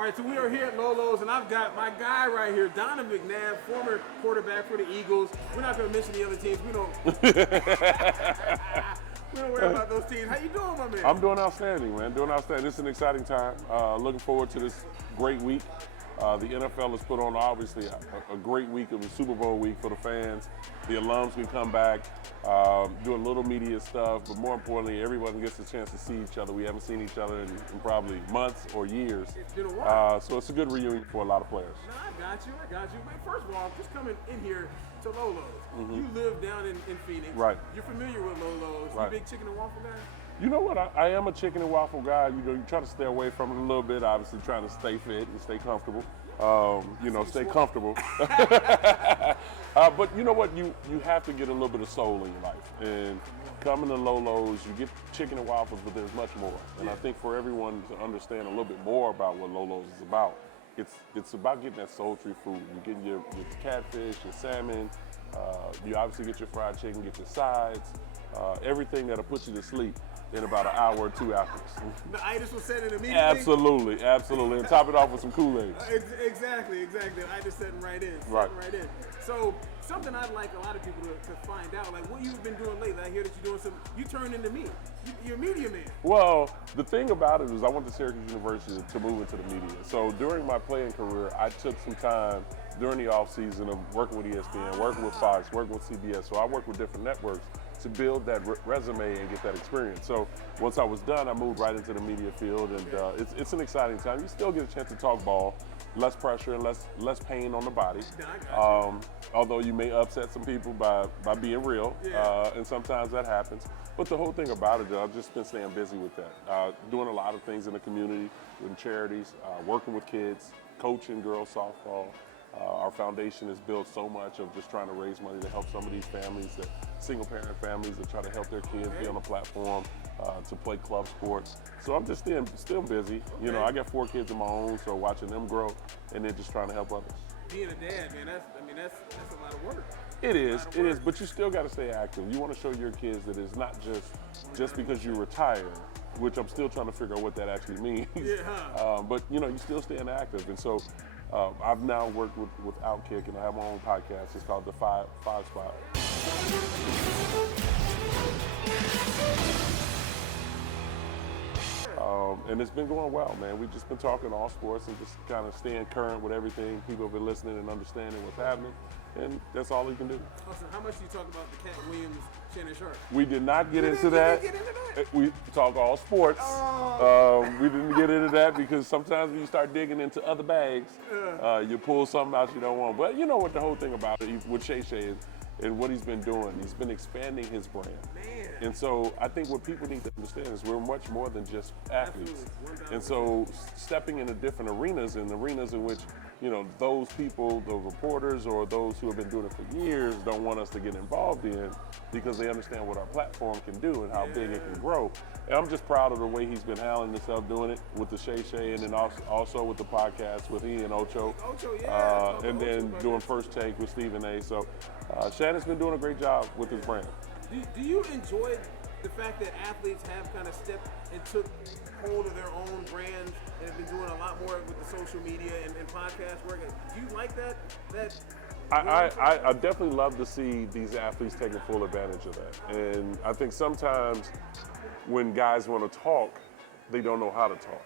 All right, so we are here at Lolo's, and I've got my guy right here, Donovan McNabb, former quarterback for the Eagles. We're not going to mention the other teams. We don't. We don't worry about those teams. How you doing, my man? I'm doing outstanding, man. Doing outstanding. It's an exciting time. Looking forward to this great week. The NFL has put on, obviously, a great week of a Super Bowl week for the fans. The alums can come back, do a little media stuff, but more importantly, everyone gets a chance to see each other. We haven't seen each other in probably months or years. It's been a while. So it's a good reunion for a lot of players. No, I got you. Man, first of all, just coming in here to Lolo's. You live down in Phoenix. Right. You're familiar with Lolo's. Right. You a big chicken and waffle guy? You know what? I am a chicken and waffle guy. You try to stay away from it a little bit, obviously trying to stay fit and stay comfortable. Stay comfortable. But you know what? You have to get a little bit of soul in your life. And coming to Lolo's, you get chicken and waffles, but there's much more. And I think for everyone to understand a little bit more about what Lolo's is about, it's about getting that sultry food. You're getting your catfish, your salmon. You obviously get your fried chicken, get your sides, everything that'll put you to sleep in about an hour or two afterwards. The itis will set in immediately? Absolutely. And top it off with some Kool-Aid. Exactly. The itis setting right in. Right. So something I'd like a lot of people to find out, like what you've been doing lately. I hear that you're doing you turned into me. You're a media man. Well, the thing about it is I went to Syracuse University to move into the media. So during my playing career, I took some time during the off season of working with ESPN, working with Fox, working with CBS. So I worked with different networks to build that resume and get that experience. So once I was done, I moved right into the media field, and it's an exciting time. You still get a chance to talk ball, less pressure and less pain on the body. Although you may upset some people by being real, and sometimes that happens. But the whole thing about it, I've just been staying busy with that, doing a lot of things in the community, with charities, working with kids, coaching girls softball. Our foundation has built so much of just trying to raise money to help some of these families, single-parent families that try to help their kids be on a platform to play club sports. So I'm just still busy. You know, I got 4 kids of my own, so watching them grow and then just trying to help others. Being a dad, man, that's a lot of work. It is, but you still got to stay active. You want to show your kids that it's not just because you retire, which I'm still trying to figure out what that actually means. But you still staying active, and so. I've now worked with Outkick, and I have my own podcast. It's called The Five Spot. And it's been going well, man. We've just been talking all sports and just kind of staying current with everything. People have been listening and understanding what's happening, and that's all you can do. Also, how much do you talk about the Cat Williams, Shannon Sharp? We did not get into that. We talk all sports. We didn't get into that because sometimes when you start digging into other bags, you pull something out you don't want. But you know what the whole thing about it with Shay is, and what he's been doing, he's been expanding his brand. Man. And so I think what people need to understand is we're much more than just athletes. And so stepping into different arenas, in which, those people, the reporters or those who have been doing it for years don't want us to get involved in because they understand what our platform can do and how big it can grow. And I'm just proud of the way he's been handling himself, doing it with the Shay, and then also with the podcast with he and Ocho. And then doing First Take with Stephen A. So Shannon's been doing a great job with his brand. Do you enjoy the fact that athletes have kind of stepped and took hold of their own brands and have been doing a lot more with the social media and podcast work? Do you like that? I definitely love to see these athletes taking full advantage of that. And I think sometimes when guys want to talk, they don't know how to talk.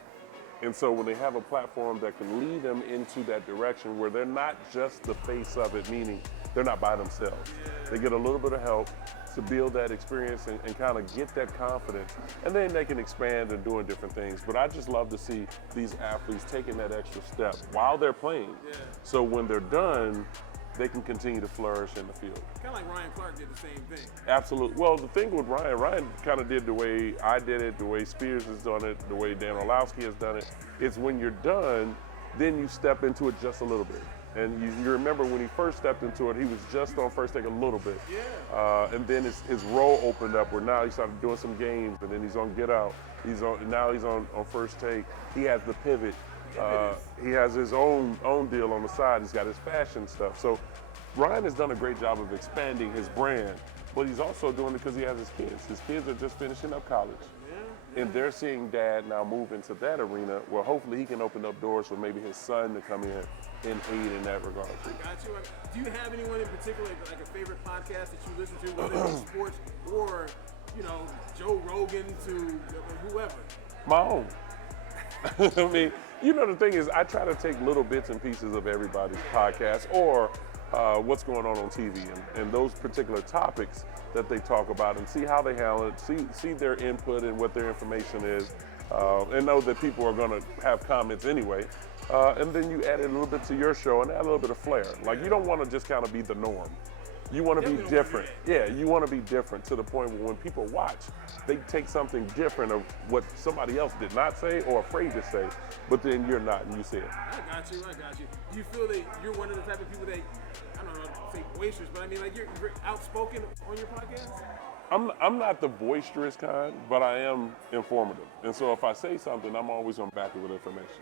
And so when they have a platform that can lead them into that direction where they're not just the face of it, meaning they're not by themselves. They get a little bit of help to build that experience and kind of get that confidence. And then they can expand and doing different things. But I just love to see these athletes taking that extra step while they're playing. So when they're done, they can continue to flourish in the field. Kind of like Ryan Clark did the same thing. Absolutely. Well, the thing with Ryan kind of did the way I did it, the way Spears has done it, the way Dan Orlowski has done it. It's when you're done, then you step into it just a little bit. And you remember when he first stepped into it, he was just on First Take a little bit. And then his role opened up where now he started doing some games, and then he's on Get Out. Now he's on First Take. He has the pivot. He has his own deal on the side. He's got his fashion stuff. So Ryan has done a great job of expanding his brand, but he's also doing it because he has his kids. His kids are just finishing up college. And they're seeing dad now move into that arena where hopefully he can open up doors for maybe his son to come in and aid in that regard. I got you. Do you have anyone in particular, like a favorite podcast that you listen to, whether it's sports or, Joe Rogan to whoever? My own. I mean, the thing is, I try to take little bits and pieces of everybody's podcast or what's going on TV and those particular topics that they talk about and see how they handle it, see their input and what their information is, and know that people are going to have comments anyway. And then you add a little bit to your show and add a little bit of flair. Like, you don't want to just kind of be the norm. You want to be different. Yeah, you want to be different to the point where when people watch, they take something different of what somebody else did not say or afraid to say, but then you're not and you say it. I got you. Do you feel that you're one of the type of people that, I don't know, say boisterous, but I mean, like, you're outspoken on your podcast? I'm not the boisterous kind, but I am informative. And so if I say something, I'm always going to back it with information.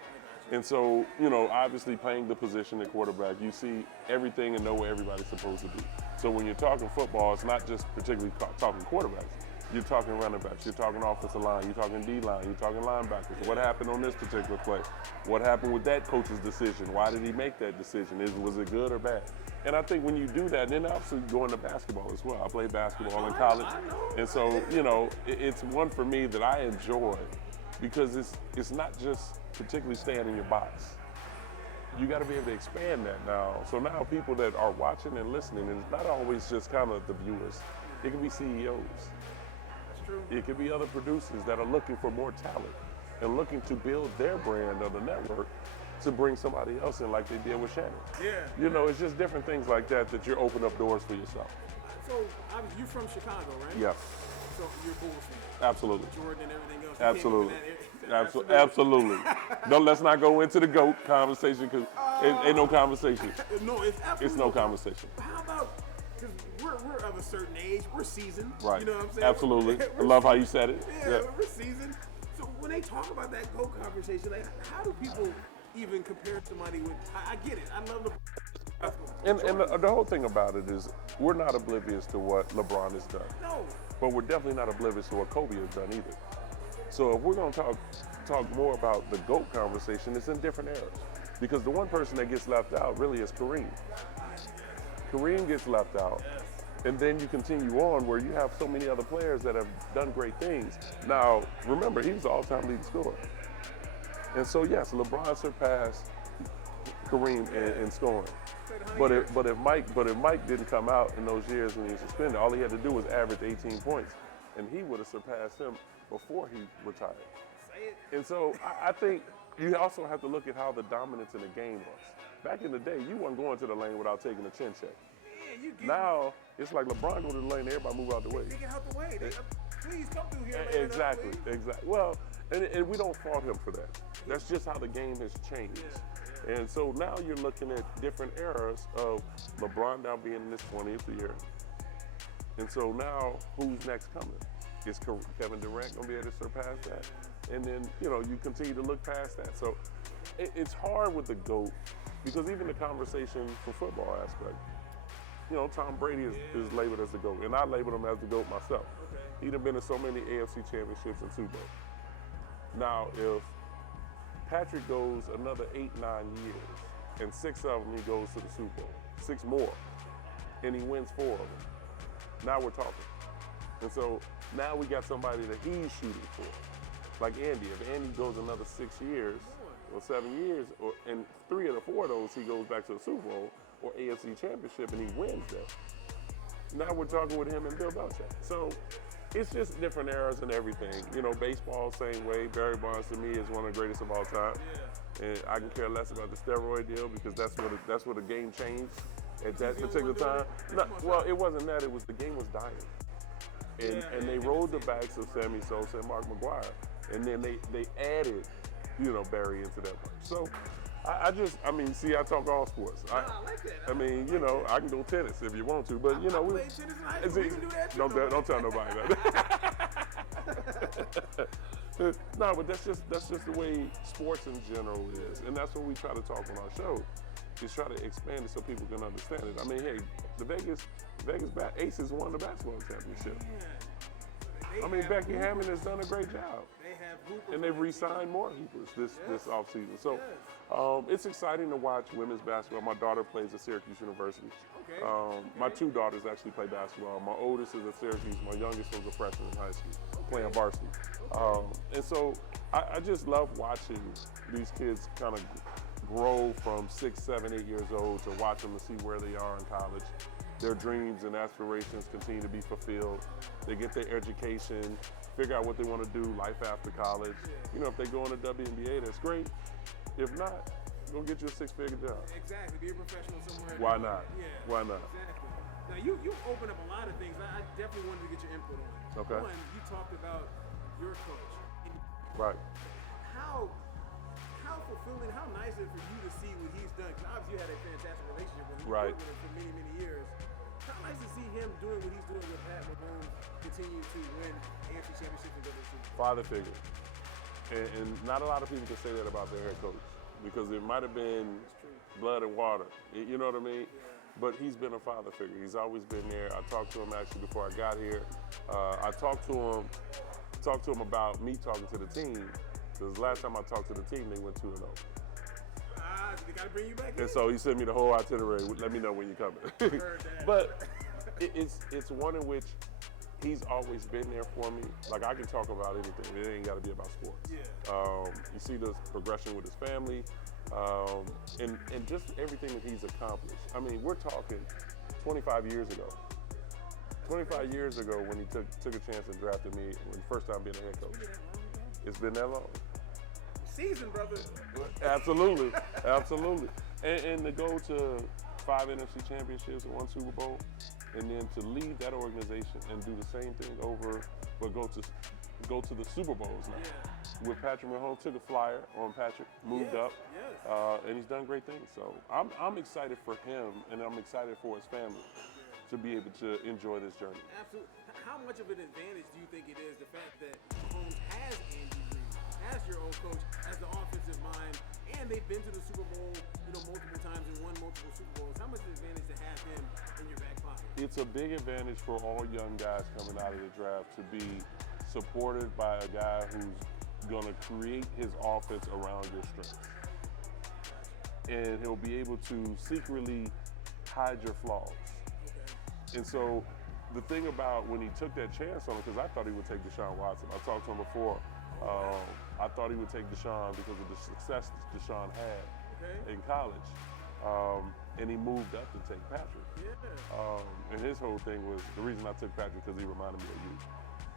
And so, obviously playing the position at quarterback, you see everything and know where everybody's supposed to be. So when you're talking football, it's not just particularly talking quarterbacks. You're talking running backs, you're talking offensive line, you're talking D-line, you're talking linebackers. What happened on this particular play? What happened with that coach's decision? Why did he make that decision? Was it good or bad? And I think when you do that, then obviously go into basketball as well. I played basketball in college. And so, it's one for me that I enjoy because it's not just particularly staying in your box. You got to be able to expand that now. So now people that are watching and listening, and it's not always just kind of the viewers. It can be CEOs. That's true. It could be other producers that are looking for more talent and looking to build their brand on the network to bring somebody else in like they did with Shannon. Yeah. It's just different things like that you're opening up doors for yourself. So, you're from Chicago, right? Yeah. So you're Bulls fan. Absolutely. Jordan and everything else. Absolutely. Absolutely. No, let's not go into the GOAT conversation because ain't no conversation. No, it's absolutely. It's no conversation. How about, because we're of a certain age, we're seasoned. Right. You know what I'm saying? Absolutely. I love how you said it. Yeah, we're seasoned. So when they talk about that GOAT conversation, like, how do people even compare somebody with, I get it. I love the. And the whole thing about it is we're not oblivious to what LeBron has done. No. But we're definitely not oblivious to what Kobe has done either. So if we're going to talk more about the GOAT conversation, it's in different eras. Because the one person that gets left out really is Kareem. Kareem gets left out. And then you continue on where you have so many other players that have done great things. Now, remember, he was the all-time leading scorer. And so, yes, LeBron surpassed Kareem in scoring. But if Mike didn't come out in those years when he was suspended, all he had to do was average 18 points, and he would have surpassed him before he retired. And so I think you also have to look at how the dominance in the game was. Back in the day, you weren't going to the lane without taking a chin check. Now it's like LeBron go to the lane, everybody move out the way. They get out the way. Please come through here. Exactly. Well, and we don't fault him for that. That's just how the game has changed. Yeah. And so now you're looking at different eras of LeBron now being in his 20th year. And so now who's next coming? Is Kevin Durant going to be able to surpass that? And then, you continue to look past that. So it's hard with the GOAT because even the conversation for football aspect, Tom Brady is labeled as the GOAT, and I labeled him as the GOAT myself. Okay. He'd have been in so many AFC championships and Super Bowls. Now, if Patrick goes another 8-9 years, and 6 of them he goes to the Super Bowl, 6 more, and he wins 4 of them, now we're talking. And so now we got somebody that he's shooting for. Like Andy, if Andy goes another 6 years or 7 years, and 3 of the 4 of those he goes back to the Super Bowl or AFC Championship and he wins that. Now we're talking with him and Bill Belichick. So it's just different eras and everything. Baseball, same way. Barry Bonds to me is one of the greatest of all time. Yeah. And I can care less about the steroid deal because that's where the game changed at that particular time. No, well, it wasn't that. It was the game was dying. And they rolled the backs of Sammy Sosa and Mark McGwire. And then they added, Barry into that one. So I talk all sports. I like that. I mean, I can go tennis if you want to, but I play tennis in high school. We can do that too. Don't tell nobody that. No, but that's just the way sports in general is, and that's what we try to talk on our show. Is try to expand it so people can understand it. I mean, hey, the Vegas Aces won the basketball championship. I mean, Becky Hammond has done a great job. They have hoopers. And they've re-signed more hoopers this offseason. So it's exciting to watch women's basketball. My daughter plays at Syracuse University. My two daughters actually play basketball. My oldest is at Syracuse. My youngest was a freshman in high school, playing varsity. And so I just love watching these kids kind of grow from 6, 7, 8 years old to watch them to see where they are in college. Their dreams and aspirations continue to be fulfilled. They get their education, figure out what they want to do, life after college. You know, if they go in the WNBA, that's great. If not, go get you a 6-figure job. Exactly, be a professional somewhere. Why not? Yeah. Why not? Exactly. Now you opened up a lot of things I definitely wanted to get your input on. Okay. One, you talked about your coach. Right. How fulfilling, how nice is it for you to see what he's done? Because obviously you had a fantastic relationship with him. You worked with him for many, many years. How nice to see him doing what he's doing with Pat Mahomes, continue to win AFC championships and WC. Father figure. And not a lot of people can say that about their head coach because it might have been blood and water. You know what I mean? Yeah. But he's been a father figure. He's always been there. I talked to him actually before I got here. I talked to him about me talking to the team. Because last time I talked to the team, they went 2-0. They got to bring you back in. And so he sent me the whole itinerary. Let me know when you're coming. But it's one in which he's always been there for me. Like, I can talk about anything. It ain't got to be about sports. Yeah. You see the progression with his family and just everything that he's accomplished. I mean, we're talking 25 years ago. 25 years ago when he took a chance and drafted me when the first time being a head coach. It's been that long. Season, brother. Absolutely, absolutely. And to go to 5 NFC championships and 1 Super Bowl, and then to leave that organization and do the same thing over, but go to the Super Bowls now. Yeah. With Patrick Mahomes, took a flyer on Patrick, moved up, and he's done great things. So I'm excited for him, and I'm excited for his family to be able to enjoy this journey. Absolutely. How much of an advantage do you think it is the fact that Mahomes has Andy Reid, as your own coach, as the offensive mind, and they've been to the Super Bowl, multiple times and won multiple Super Bowls? How much of an advantage to have him in your back pocket? It's a big advantage for all young guys coming out of the draft to be supported by a guy who's going to create his offense around your strengths. And he'll be able to secretly hide your flaws. And so the thing about when he took that chance on him, because I thought he would take Deshaun Watson. I talked to him before. I thought he would take Deshaun because of the success Deshaun had in college. And he moved up to take Patrick. And his whole thing was, the reason I took Patrick because he reminded me of you.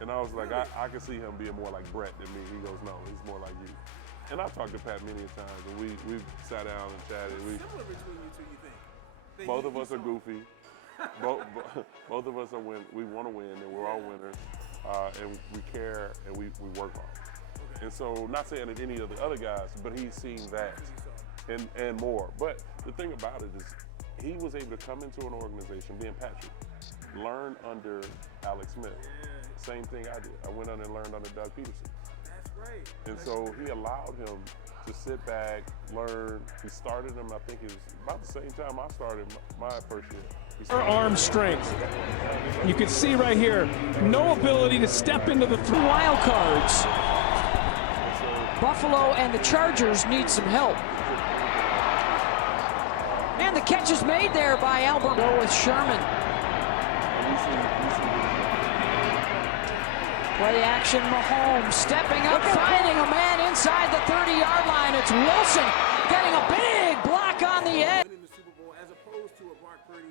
And I was like, I could see him being more like Brett than me. He goes, no, he's more like you. And I've talked to Pat many times, and we've sat down and chatted. Similar between you two, you think? Both of us are goofy. Both of us are we want to win, and we're all winners, and we care and we work hard. And so, not saying that any of the other guys, but he's seen that and more. But the thing about it is, he was able to come into an organization, being Patrick, learn under Alex Smith. Same thing I did. I went under and learned under Doug Peterson. That's right. And so he allowed him to sit back, learn. He started him, I think it was about the same time I started my first year. Her arm strength. You can see right here, no ability to step into the wild cards. Buffalo and the Chargers need some help. And the catch is made there by Alberto with Sherman. Play action, Mahomes stepping up, finding a man inside the 30-yard line. It's Wilson getting a big block on the edge. In the Super Bowl, as opposed to a Brock Purdy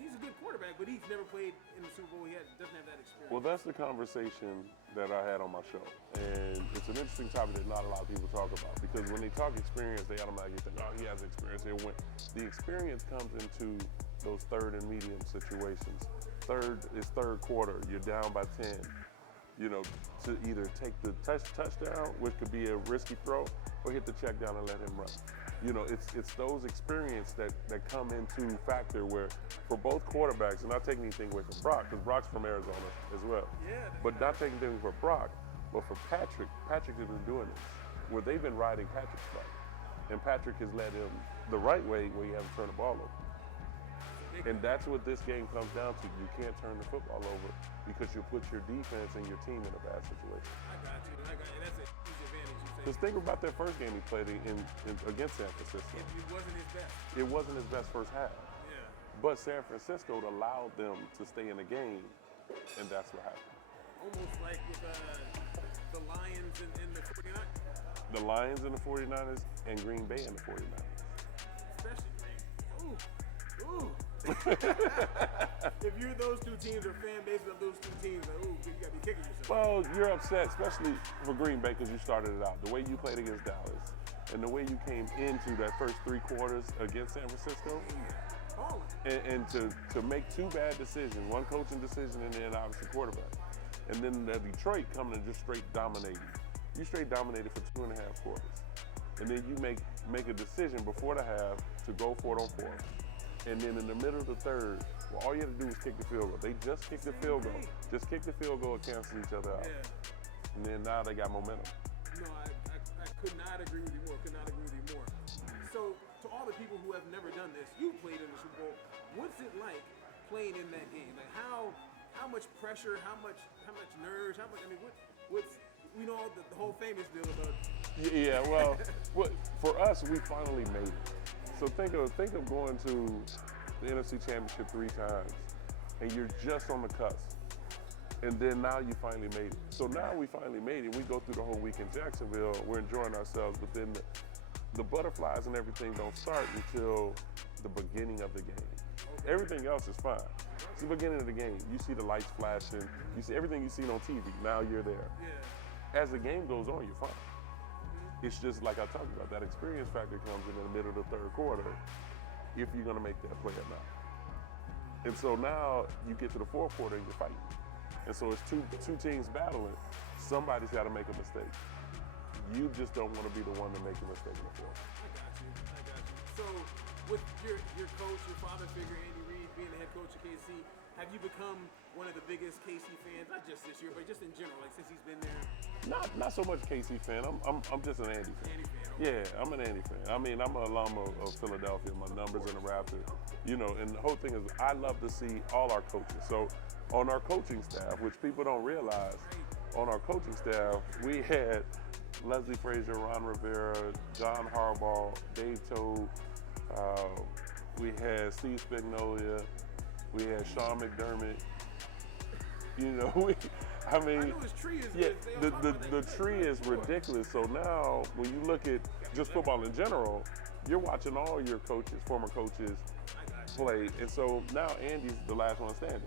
he's a good quarterback, but he's never played in the Super Bowl. He doesn't have that experience. Well, that's the conversation that I had on my show. And it's an interesting topic that not a lot of people talk about, because when they talk experience, they automatically think, oh, he has experience. The experience comes into those third and medium situations. Third quarter, you're down by 10. To either take the touchdown, which could be a risky throw, or hit the check down and let him run. It's those experience that come into factor where for both quarterbacks, and not taking anything away from Brock, because Brock's from Arizona as well. But not taking anything for Brock, but for Patrick has been doing this, where they've been riding Patrick's bike. And Patrick has led him the right way where he hasn't turned the ball over. And that's what this game comes down to. You can't turn the football over because you put your defense and your team in a bad situation. I got you. That's a huge advantage, you say. Because think about that first game he played against San Francisco. It wasn't his best. It wasn't his best first half. Yeah. But San Francisco allowed them to stay in the game, and that's what happened. Almost like with the Lions and the 49ers. The Lions and the 49ers, and Green Bay and the 49ers. Especially Green. Ooh. If you're those two teams or fan bases of those two teams, like, ooh, you gotta be kicking yourself. Well, you're upset, especially for Green Bay, because you started it out. The way you played against Dallas, and the way you came into that first 3 quarters against San Francisco, and to make 2 bad decisions, one coaching decision and then obviously quarterback. And then Detroit coming and just straight dominating. You straight dominated for 2.5 quarters. And then you make a decision before the half to go for it on 4th. And then in the middle of the 3rd, well, all you had to do was kick the field goal. They just kicked the field goal. Just kick the field goal and cancel each other out. Yeah. And then now they got momentum. No, I could not agree with you more. So, to all the people who have never done this, you played in the Super Bowl. What's it like playing in that game? Like how much pressure, how much nerves, what's we know the whole famous deal about. Yeah, well, for us, we finally made it. So think of going to the NFC Championship 3 times, and you're just on the cusp. And then now you finally made it. So now we finally made it. We go through the whole week in Jacksonville. We're enjoying ourselves, but then the butterflies and everything don't start until the beginning of the game. Everything else is fine. It's the beginning of the game. You see the lights flashing. You see everything you see on TV. Now you're there. Yeah. As the game goes on, you're fine. It's just like I talked about, that experience factor comes in the middle of the 3rd quarter if you're going to make that play or not. And so now you get to the 4th quarter and you're fighting. And so it's two teams battling. Somebody's got to make a mistake. You just don't want to be the one to make a mistake in the 4th. I got you. So with your coach, your father figure, Andy Reid, being the head coach of KC, have you become one of the biggest KC fans, not just this year, but just in general, like since he's been there? Not so much KC fan. I'm just an Andy fan. Andy fan, okay. Yeah, I'm an Andy fan. I mean, I'm an alum of Philadelphia. My numbers in the Raptors, and the whole thing is, I love to see all our coaches. So on our coaching staff, which people don't realize, on our coaching staff, we had Leslie Frazier, Ron Rivera, John Harbaugh, Dave Toad. We had Steve Spagnuolo. We had Sean McDermott. I know his tree is the tree is ridiculous. So now when you look at just football in general, you're watching all your coaches, former coaches, play. And so now Andy's the last one standing.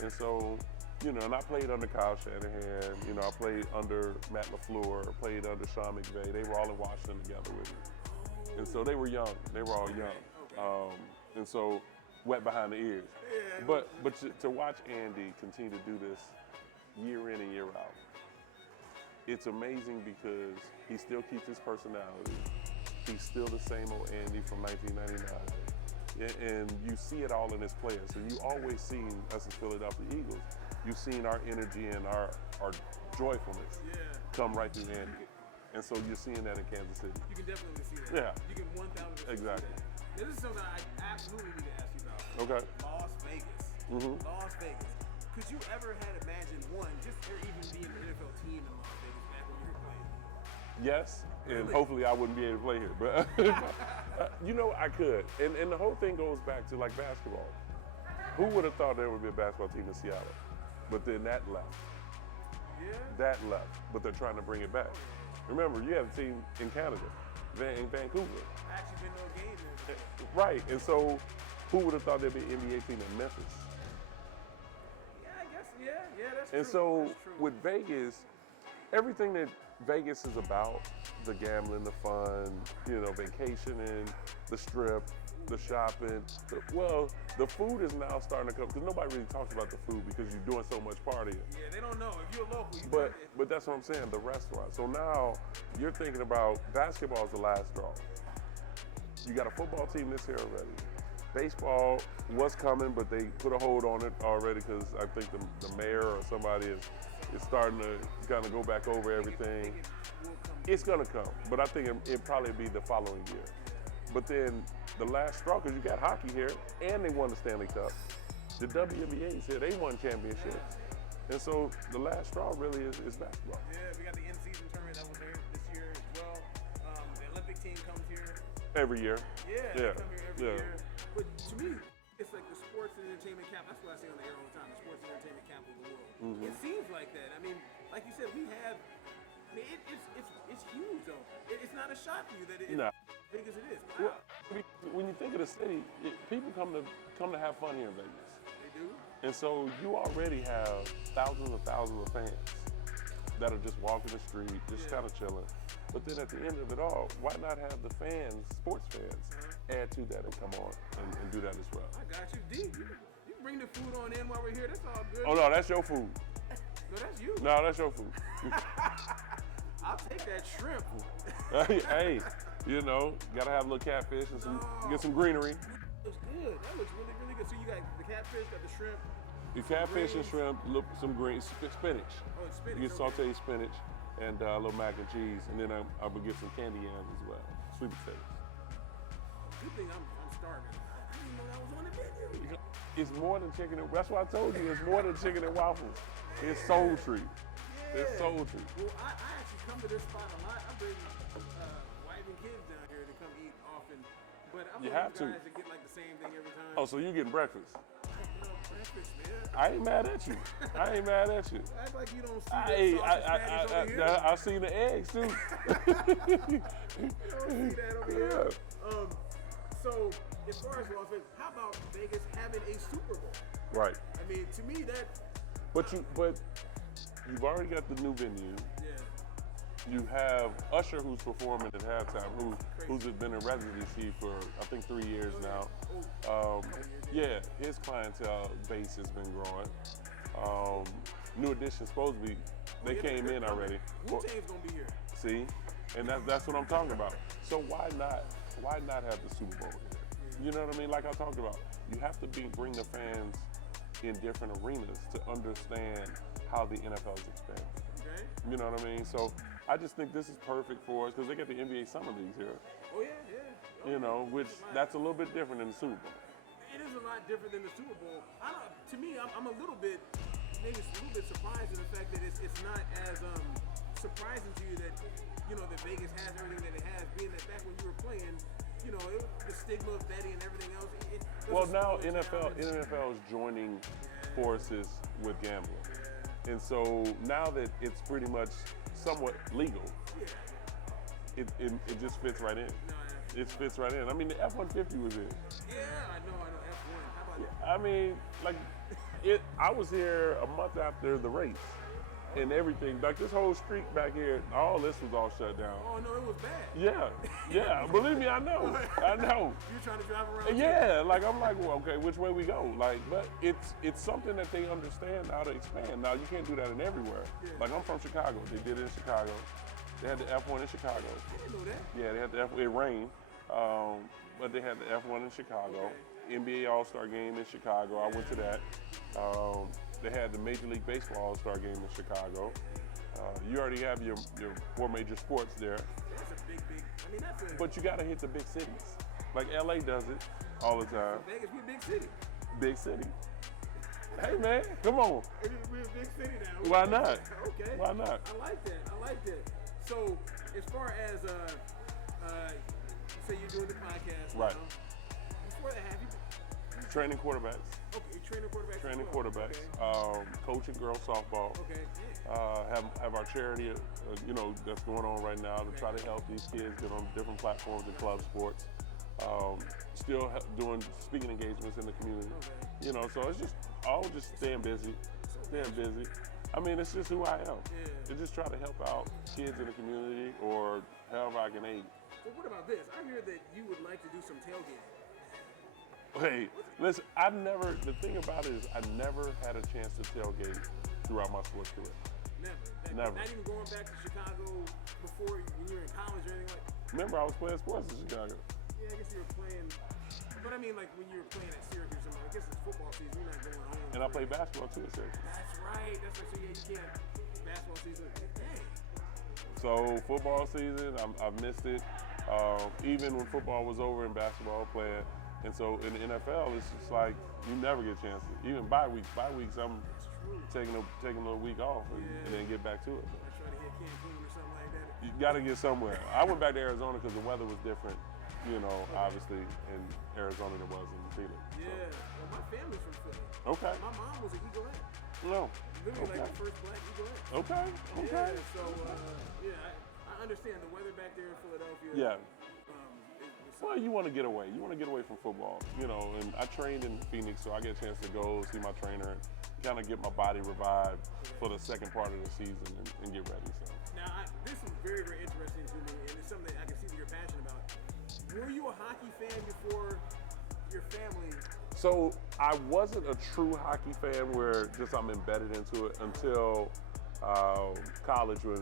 And so, and I played under Kyle Shanahan, I played under Matt LaFleur, played under Sean McVay. They were all in Washington together with me. And so they were young. They were all young. And so wet behind the ears. Yeah, but to watch Andy continue to do this year in and year out, it's amazing because he still keeps his personality. He's still the same old Andy from 1999. And you see it all in his players. So you always seen us as Philadelphia Eagles, you've seen our energy and our joyfulness come right through Andy. And so you're seeing that in Kansas City. You can definitely see that. Yeah. You can 1,000% exactly. see that. Now, this is something I absolutely need to ask you about. Okay. Las Vegas. Mm-hmm. Las Vegas. Could you ever had imagined just there even being an NFL team in Las Vegas back when you were playing? Yes, and really? Hopefully I wouldn't be able to play here, but I could. And the whole thing goes back to like basketball. Who would have thought there would be a basketball team in Seattle? But then that left. Yeah. That left, but they're trying to bring it back. Remember, you have a team in Canada, in Vancouver. I actually been to a game there before. Right, and so who would have thought there'd be an NBA team in Memphis? Yeah, I guess, yeah, that's true. And so that's true. with Vegas, everything that Vegas is about, the gambling, the fun, vacationing, the strip, the shopping. The food is now starting to come, because nobody really talks about the food because you're doing so much partying. Yeah, they don't know. If you're local, But that's what I'm saying, the restaurant. So now you're thinking about basketball is the last straw. You got a football team this year already. Baseball was coming, but they put a hold on it already because I think the mayor or somebody is starting to kind of go back over everything. It's going to come, but I think it'll probably be the following year. But then the last straw, because you got hockey here, and they won the Stanley Cup. The WNBA said they won championships. And so the last straw really is basketball. Yeah, we got the in-season tournament that was there this year as well. The Olympic team comes here. Every year. Yeah, they come here every year. But to me, it's like the sports and entertainment cap. That's what I say on the air all the time, the sports and entertainment capital of the world. Mm-hmm. It seems like that. I mean, like you said, we have, I mean, it's huge though. It's not a shock to you that it's as big as it is. Wow. Well, when you think of the city, people come to have fun here in Vegas. They do? And so you already have thousands of fans that are just walking the street, just kind of chilling. But then at the end of it all, why not have the fans, sports fans, add to that and come on and do that as well? I got you. D, you bring the food on in while we're here. That's all good. Oh, no, that's your food. No, that's you. No, that's your food. I'll take that shrimp. Hey, you know, gotta have a little catfish and get some greenery. That looks good. That looks really, really good. So you got the catfish, got the shrimp. The catfish and shrimp, some green spinach. Oh, it's spinach. You get sauteed spinach and a little mac and cheese, and then I'm gonna get some candy yams as well, sweet potatoes. Good thing I'm starving. I didn't know that was on the menu. It's more than chicken and, that's why I told you, it's more than chicken and waffles. It's soul treat. Yeah. It's soul treat. Well, I actually come to this spot a lot. I bring wife and kids down here to come eat often. But I'm You one have of those guys to. that get like the same thing every time. Oh, so you getting breakfast? Breakfast, man. I ain't mad at you. I ain't mad at you. Act like you don't see the sausage patties over here. I seen the eggs too. You don't see that over here. So, as far as Las Vegas, how about Vegas having a Super Bowl? Right. I mean, to me, that. But you've already got the new venue. Yeah. You have Usher who's performing at halftime, who's been in residency for I think 3 years now. Yeah, his clientele base has been growing. New Edition supposed to be, they came in already. Wu-Tang's gonna be here. See, and that's what I'm talking about. So why not have the Super Bowl here? You know what I mean? Like I talked about, you have to bring the fans in different arenas to understand how the NFL is expanding. Okay. You know what I mean? So I just think this is perfect for us because they got the NBA Summer Leagues here. Oh yeah. You know, which that's a little bit different than the Super Bowl. It is a lot different than the Super Bowl. To me, I'm a little bit, maybe a little bit surprised in the fact that it's not as surprising to you that, you know, that Vegas has everything that it has, being that back when you were playing, you know, the stigma of betting and everything else. Well, now NFL is joining forces with gambling. And so now that it's pretty much somewhat legal, it just fits right in. It fits right in. I mean, the F-150 was in. Yeah, I know, F1. How about that? I mean, like, I was here a month after the race and everything. Like, this whole street back here, all this was all shut down. Oh, no, it was bad. Yeah. Believe me, I know. You're trying to drive around? Yeah, like, I'm like, well, okay, which way we go? Like, but it's something that they understand how to expand. Now, you can't do that in everywhere. Yeah. Like, I'm from Chicago. They did it in Chicago. They had the F1 in Chicago. I didn't know that. Yeah, they had the F1. It rained, but they had the F1 in Chicago. Okay. NBA All-Star Game in Chicago. I went to that. They had the Major League Baseball All-Star Game in Chicago. You already have your 4 major sports there. That's a big, I mean, that's a... But you got to hit the big cities. Like LA does it all the time. Vegas, we're a big city. Big city. Hey, man, come on. We're a big city now. Why not? Okay. Why not? I like that. So, as far as, say you're doing the podcast right. now, before that, have you... Training quarterbacks. Okay, training quarterbacks. Training as well. quarterbacks. Okay. Coaching girls softball. Okay. Have our charity, that's going on right now to try to help these kids get on different platforms in club sports. Still doing speaking engagements in the community. Okay. You know, so it's just all just staying busy. I mean, it's just who I am. Yeah. To just try to help out kids in the community or however I can aid. So what about this? I hear that you would like to do some tailgating. Hey, listen, the thing about it is I never had a chance to tailgate throughout my sports career. Never. Not even going back to Chicago before when you were in college or anything like that? Remember, I was playing sports in Chicago. Yeah, I guess you were playing, but I mean like when you were playing at Syracuse, I guess it's football season, you're not going home. And I played basketball too at Syracuse. That's right. So yeah, you can't, basketball season, dang. So football season, I've missed it. even when football was over and basketball playing. And so in the NFL, it's just like you never get a chance to. Even bye weeks, I'm taking a little week off and then get back to it. I try to hit Cancun or something like that. You got to get somewhere. I went back to Arizona because the weather was different, obviously in Arizona than it was in Phoenix. Yeah, well, my family's from Philly. Okay. My mom was an Eagleette. No. Literally like the first black Eagleette. Okay. Yeah, so, I understand the weather back there in Philadelphia. Yeah. Is Well, you want to get away. You want to get away from football, and I trained in Phoenix, so I get a chance to go see my trainer and kind of get my body revived for the second part of the season and get ready. So. Now, this is very, very interesting to me, and it's something that I can see that you're passionate about. Were you a hockey fan before your family? So I wasn't a true hockey fan where just I'm embedded into it until college when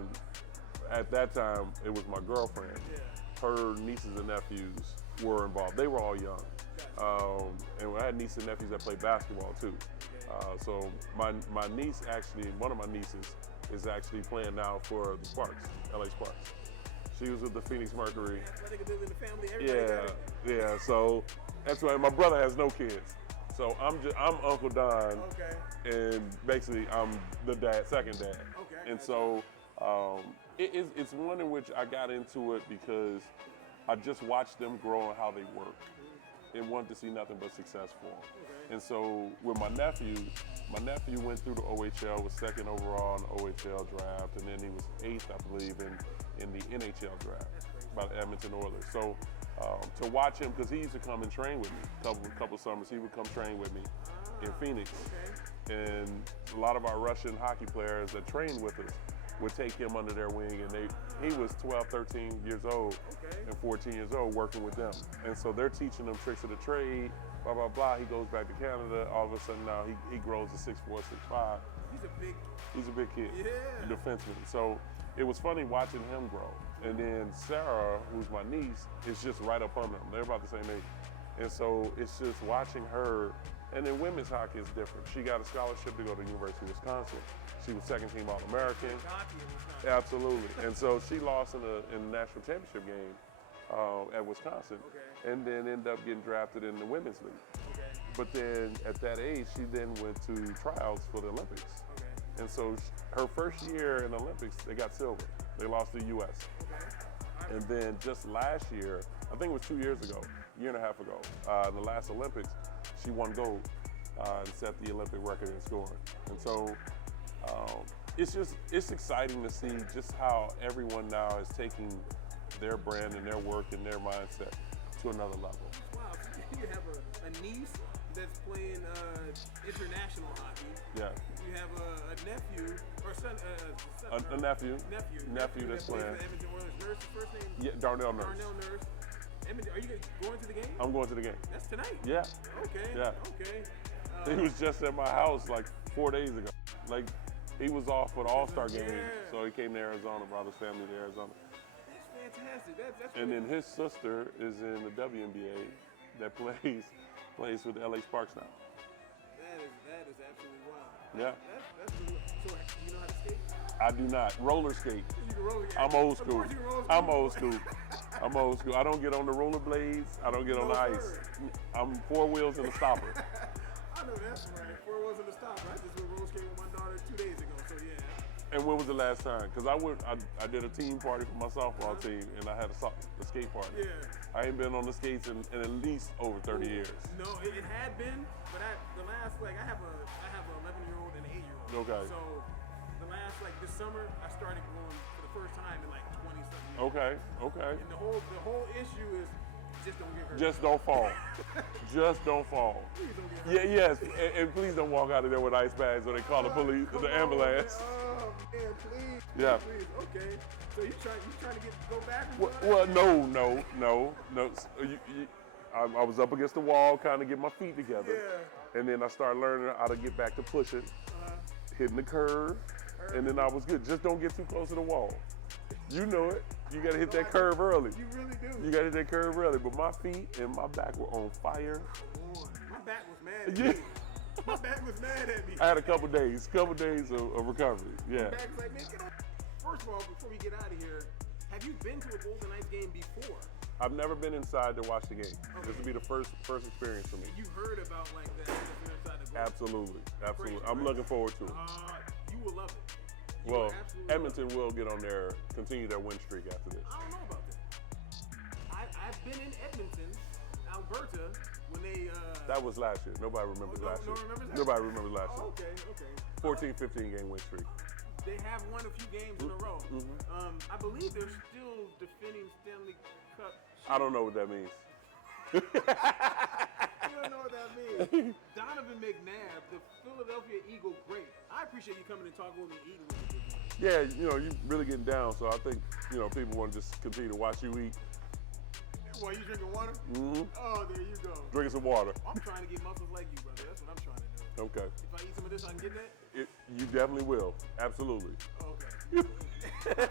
at that time it was my girlfriend. Yeah. Her nieces and nephews were involved. They were all young. And I had nieces and nephews that played basketball too. So my niece actually, one of my nieces is actually playing now for the Sparks, LA Sparks. She was with the Phoenix Mercury. Athletic ability in the family, everybody got it. Yeah. So that's why my brother has no kids. So I'm Uncle Don, Okay. and basically I'm the dad, second dad. Okay. And so it's one in which I got into it because I just watched them grow and how they work, and wanted to see nothing but success for them. Okay. And so with my nephew went through the OHL, was second overall in the OHL draft, and then he was 8th, I believe, in the NHL draft by the Edmonton Oilers. So to watch him, because he used to come and train with me a couple summers, he would come train with me in Phoenix. Okay. And a lot of our Russian hockey players that trained with us would take him under their wing, and he was 12, 13 years old and 14 years old working with them. And so they're teaching him tricks of the trade, blah, blah, blah. He goes back to Canada. All of a sudden now he grows to 6'4", 6'5". He's a big kid, Yeah. defenseman. So it was funny watching him grow. And then Sarah, who's my niece, is just right up on them. They're about the same age. And so it's just watching her. And then women's hockey is different. She got a scholarship to go to the University of Wisconsin. She was second team All-American. Absolutely. And so she lost in the national championship game at Wisconsin, and then ended up getting drafted in the women's league. Okay. But then at that age, she then went to tryouts for the Olympics. Okay. And so her first year in the Olympics, they got silver. They lost to the U.S. Okay. And then just last year, I think it was 2 years ago, year and a half ago, in the last Olympics, she won gold and set the Olympic record in scoring. And so it's exciting to see just how everyone now is taking their brand and their work and their mindset to another level. Wow, so you have a niece that's playing international hockey. Yeah. You have a nephew or son. A nephew. Nephew that's plays playing. for the Edmonton Oilers. Nurse, his first name? Yeah, Darnell Nurse. Darnell Nurse. Edmonton, are you going to the game? I'm going to the game. That's tonight. Yeah. Okay. Yeah. Okay. He was just at my house like 4 days ago. Like, he was off for the All-Star game, so he came to Arizona, brought his family to Arizona. That's fantastic. That's and then his sister is in the WNBA that plays with the LA Sparks now. That is absolutely wild. Yeah. That's really, so do you know how to skate? I do not. Roller skate. You can roller. I'm old school. Of course you can roller I'm old school. I'm old school. I don't get on the rollerblades. I don't get on the ice. I'm 4 wheels and a stopper. I know that's right. 4 wheels and a stopper. I just went roller skating with my daughter 2 days ago, so yeah. And when was the last time? Because I did a team party for my softball team, and I had a skate party. Yeah. I ain't been on the skates in at least over 30 years. No, it had been, but the last I have an 11-year-old and an 8-year-old. Okay. So the last this summer I started going for the first time in 20 something years. Okay. And the whole issue is just don't get hurt. Just don't fall. Just don't fall. Please don't get hurt. Yeah, yes, and please don't walk out of there with ice bags or they call the police, the ambulance. Oh man, please. Yeah. Please. Okay. So you trying to go back? Well, no. I was up against the wall, kind of get my feet together, Yeah. and then I started learning how to get back to pushing, hitting the curve, and then I was good. Just don't get too close to the wall. You know it. You gotta hit that curve early. You really do. You gotta hit that curve early. But my feet and my back were on fire. My back was mad at me. My back was mad at me. I had a couple days of recovery. Yeah. My back was like, man, get on. First of all, before we get out of here, have you been to a Golden Knights game before? I've never been inside to watch the game. Okay. This will be the first experience for me. You heard about like that inside the goal. Absolutely. Crazy, I'm right? looking forward to it. You will love it. Well, Edmonton will get on there, continue their win streak after this. I don't know about that. I've been in Edmonton, Alberta, when they. That was last year. Nobody remembers last year. Remembers Nobody remembers last year. Okay. 14, 15 game win streak. They have won a few games in a row. I believe they're still defending Stanley Cup. I don't know what that means. You don't know what that means. Donovan McNabb, the Philadelphia Eagle great. I appreciate you coming and talking with me, eating with me. Yeah, you really getting down, so I think, people want to just continue to watch you eat. What, you drinking water? Oh, there you go. Drinking some water. I'm trying to get muscles like you, brother. That's what I'm trying to do. Okay. If I eat some of this, I can get that? You definitely will. Absolutely. Okay.